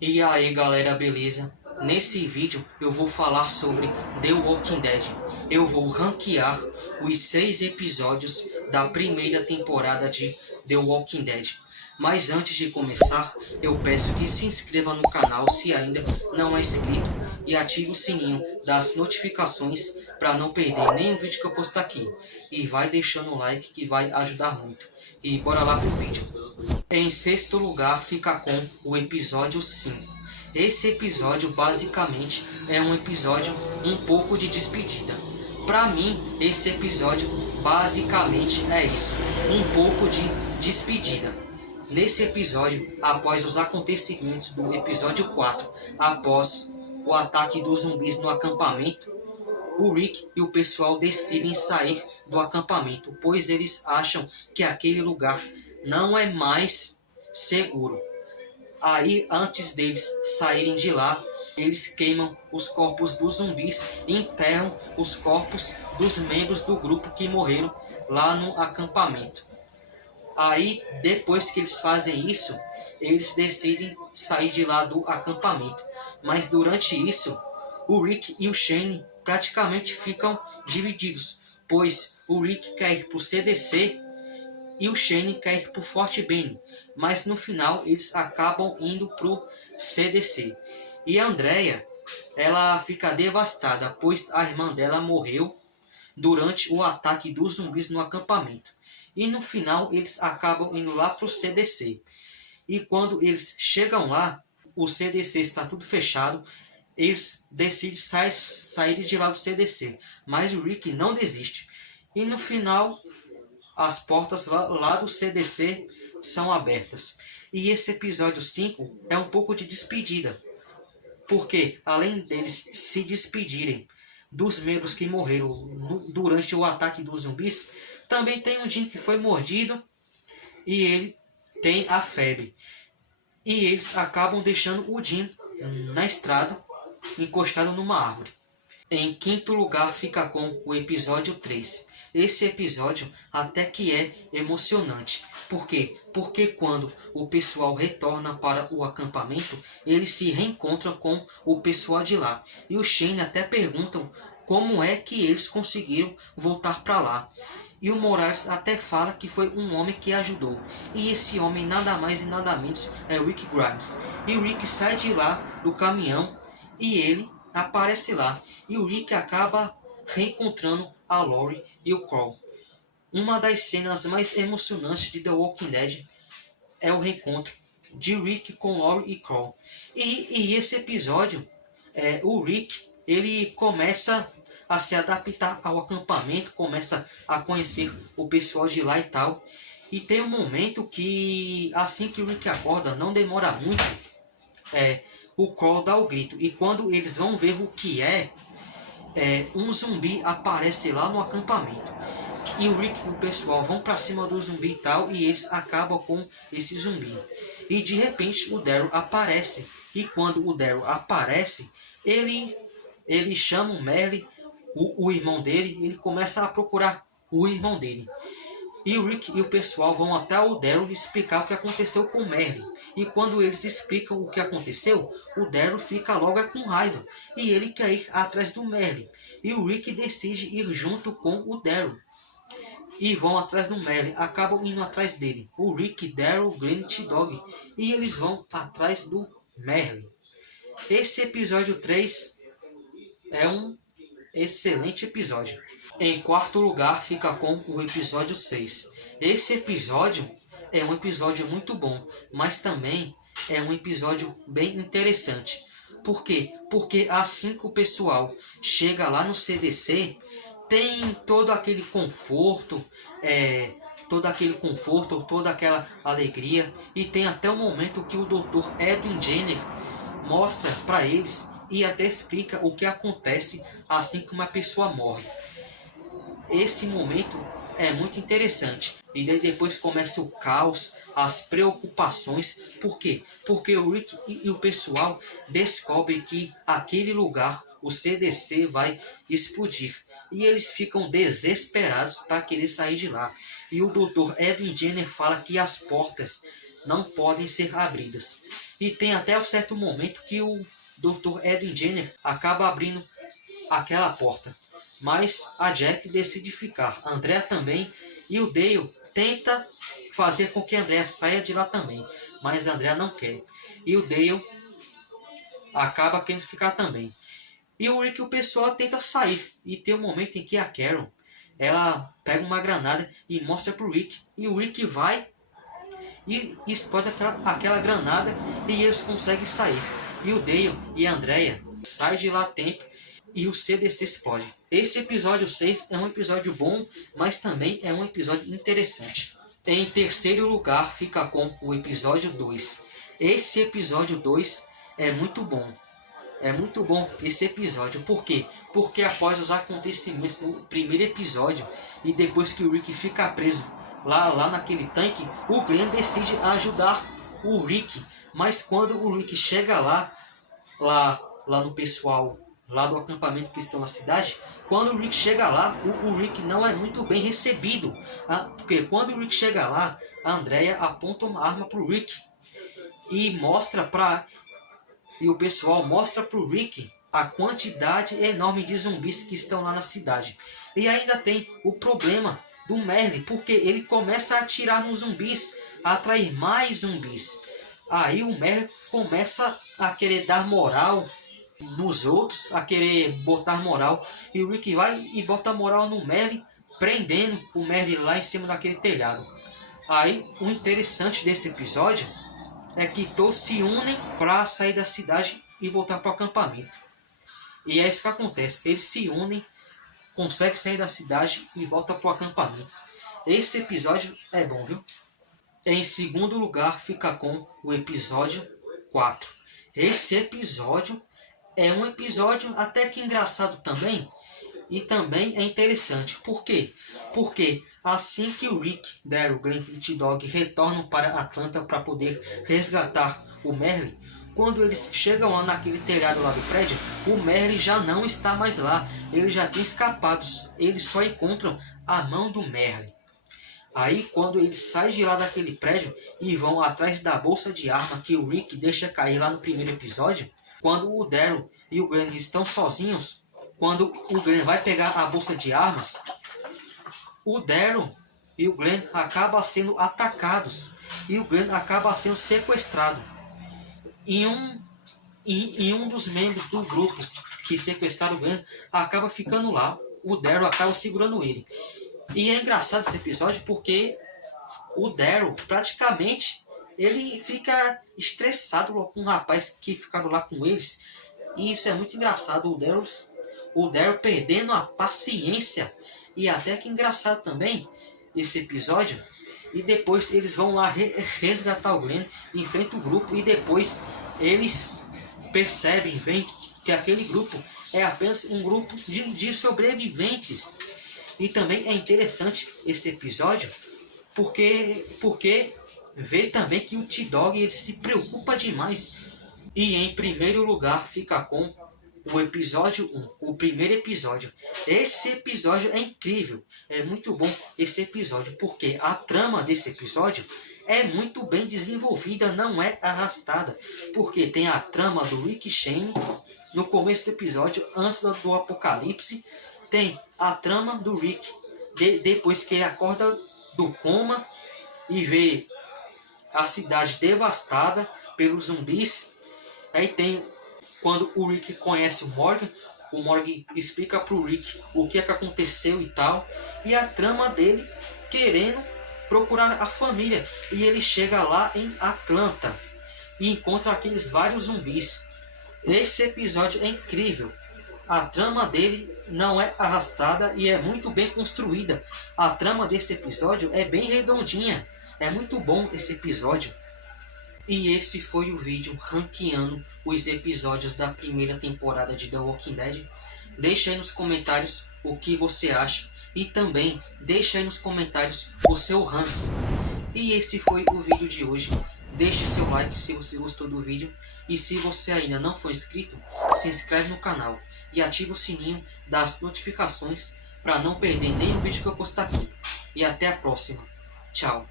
E aí galera, beleza? Nesse vídeo eu vou falar sobre The Walking Dead. Eu vou ranquear os 6 episódios da primeira temporada de The Walking Dead. Mas antes de começar, eu peço que se inscreva no canal se ainda não é inscrito e ative o sininho das notificações para não perder nenhum vídeo que eu postar aqui. E vai deixando o like que vai ajudar muito. E bora lá pro vídeo. Em sexto lugar fica com o episódio 5. Esse episódio basicamente é um episódio um pouco de despedida. Para mim, esse episódio basicamente é isso, um pouco de despedida. Nesse episódio, após os acontecimentos do episódio 4, após o ataque dos zumbis no acampamento, o Rick e o pessoal decidem sair do acampamento, pois eles acham que aquele lugar não é mais seguro. Aí, antes deles saírem de lá, eles queimam os corpos dos zumbis e enterram os corpos dos membros do grupo que morreram lá no acampamento. Aí, depois que eles fazem isso, eles decidem sair de lá do acampamento. Mas durante isso, o Rick e o Shane praticamente ficam divididos, pois o Rick quer ir para o CDC e o Shane quer ir para o Fort Benning, mas no final eles acabam indo para o CDC. E a Andrea, ela fica devastada, pois a irmã dela morreu durante o ataque dos zumbis no acampamento. E no final eles acabam indo lá para o CDC. E quando eles chegam lá, o CDC está tudo fechado. Eles decidem sair de lá do CDC, mas o Rick não desiste. E no final, as portas lá do CDC são abertas. E esse episódio 5 é um pouco de despedida, porque além deles se despedirem dos membros que morreram durante o ataque dos zumbis, também tem o Jim que foi mordido e ele tem a febre. E eles acabam deixando o Jim na estrada, encostado numa árvore. Em quinto lugar fica com o episódio 3. Esse episódio até que é emocionante. Por quê? Porque quando o pessoal retorna para o acampamento, eles se reencontram com o pessoal de lá. E o Shane até perguntam como é que eles conseguiram voltar para lá. E o Morales até fala que foi um homem que ajudou. E esse homem nada mais e nada menos é o Rick Grimes. E o Rick sai de lá do caminhão e ele aparece lá. E o Rick acaba reencontrando a Lori e o Carl. Uma das cenas mais emocionantes de The Walking Dead é o reencontro de Rick com Lori e Carl. E esse episódio, o Rick ele começa a se adaptar ao acampamento, começa a conhecer o pessoal de lá e tal. E tem um momento que, assim que o Rick acorda, não demora muito, o Carl dá o grito. E quando eles vão ver o que um zumbi aparece lá no acampamento. E o Rick e o pessoal vão para cima do zumbi e tal, e eles acabam com esse zumbi. E de repente o Daryl aparece. E quando o Daryl aparece, ele chama o Merle, o irmão dele, e ele começa a procurar o irmão dele. E o Rick e o pessoal vão até o Daryl explicar o que aconteceu com o Merle. E quando eles explicam o que aconteceu, o Daryl fica logo com raiva. E ele quer ir atrás do Merle. E o Rick decide ir junto com o Daryl. E vão atrás do Merle, acabam indo atrás dele. O Rick, Daryl, Glenn e T-Dog. E eles vão atrás do Merle. Esse episódio 3 é um excelente episódio. Em quarto lugar fica com o episódio 6. Esse episódio é um episódio muito bom, mas também é um episódio bem interessante. Por quê? Porque assim que o pessoal chega lá no CDC, tem todo aquele conforto, toda aquela alegria, e tem até o momento que o Dr. Edwin Jenner mostra para eles e até explica o que acontece assim que uma pessoa morre. Esse momento é muito interessante. E daí depois começa o caos, as preocupações. Por quê? Porque o Rick e o pessoal descobrem que aquele lugar, o CDC, vai explodir. E eles ficam desesperados para querer sair de lá. E o Dr. Edwin Jenner fala que as portas não podem ser abridas. E tem até um certo momento que o Dr. Edwin Jenner acaba abrindo aquela porta. Mas a Jack decide ficar, a Andrea também, e o Dale tenta fazer com que a Andrea saia de lá também, mas a Andrea não quer. E o Dale acaba querendo ficar também. E o Rick e o pessoal tenta sair, e tem um momento em que a Carol, ela pega uma granada e mostra pro Rick, e o Rick vai e explode aquela granada e eles conseguem sair. E o Dale e a Andrea saem de lá a tempo e o CDC explode. Esse episódio 6 é um episódio bom, mas também é um episódio interessante. Em terceiro lugar fica com o episódio 2. Esse episódio 2 é muito bom. É muito bom esse episódio. Por quê? Porque após os acontecimentos do primeiro episódio e depois que o Rick fica preso lá naquele tanque, o Glenn decide ajudar o Rick. Mas quando o Rick chega lá no pessoal lá do acampamento que estão na cidade, quando o Rick chega lá, o Rick não é muito bem recebido. Porque quando o Rick chega lá, a Andrea aponta uma arma pro Rick e o pessoal mostra pro Rick a quantidade enorme de zumbis que estão lá na cidade. E ainda tem o problema do Merle, porque ele começa a atirar nos zumbis, a atrair mais zumbis. Aí o Merle começa a querer dar moral nos outros, a querer botar moral, e o Rick vai e bota moral no Merle, prendendo o Merle lá em cima daquele telhado. Aí o interessante desse episódio é que todos se unem para sair da cidade e voltar para o acampamento. E é isso que acontece, eles se unem, conseguem sair da cidade e voltam para o acampamento. Esse episódio é bom, viu? Em segundo lugar fica com o episódio 4. Esse episódio é um episódio até que engraçado também, e também é interessante. Por quê? Porque assim que o Rick, Daryl, Glenn e T-Dog retornam para Atlanta para poder resgatar o Merle, quando eles chegam lá naquele telhado lá do prédio, o Merle já não está mais lá. Ele já tem escapado. Eles só encontram a mão do Merle. Aí quando eles saem de lá daquele prédio e vão atrás da bolsa de arma que o Rick deixa cair lá no primeiro episódio, quando o Daryl e o Glenn estão sozinhos, quando o Glenn vai pegar a bolsa de armas, o Daryl e o Glenn acabam sendo atacados e o Glenn acaba sendo sequestrado. E um dos membros do grupo que sequestraram o Glenn acaba ficando lá. O Daryl acaba segurando ele. E é engraçado esse episódio porque o Daryl praticamente ele fica estressado com o rapaz que ficaram lá com eles. E isso é muito engraçado. O Daryl perdendo a paciência. E até que engraçado também esse episódio. E depois eles vão lá resgatar o Glenn, enfrentam o grupo e depois eles percebem bem que aquele grupo é apenas um grupo de sobreviventes. E também é interessante esse episódio porque vê também que o T-Dog ele se preocupa demais. E em primeiro lugar fica com o episódio 1, o primeiro episódio. Esse episódio é incrível, é muito bom esse episódio, porque a trama desse episódio é muito bem desenvolvida, não é arrastada. Porque tem a trama do Rick Shane no começo do episódio, antes do apocalipse. Tem a trama do Rick depois que ele acorda do coma e vê a cidade devastada pelos zumbis. Aí tem quando o Rick conhece o Morgan explica pro Rick o que é que aconteceu e tal. E a trama dele querendo procurar a família. E ele chega lá em Atlanta e encontra aqueles vários zumbis. Esse episódio é incrível. A trama dele não é arrastada e é muito bem construída. A trama desse episódio é bem redondinha. É muito bom esse episódio. E esse foi o vídeo ranqueando os episódios da primeira temporada de The Walking Dead. Deixa aí nos comentários o que você acha. E também deixa aí nos comentários o seu ranking. E esse foi o vídeo de hoje. Deixe seu like se você gostou do vídeo. E se você ainda não for inscrito, se inscreve no canal. E ativa o sininho das notificações para não perder nenhum vídeo que eu postar aqui. E até a próxima. Tchau.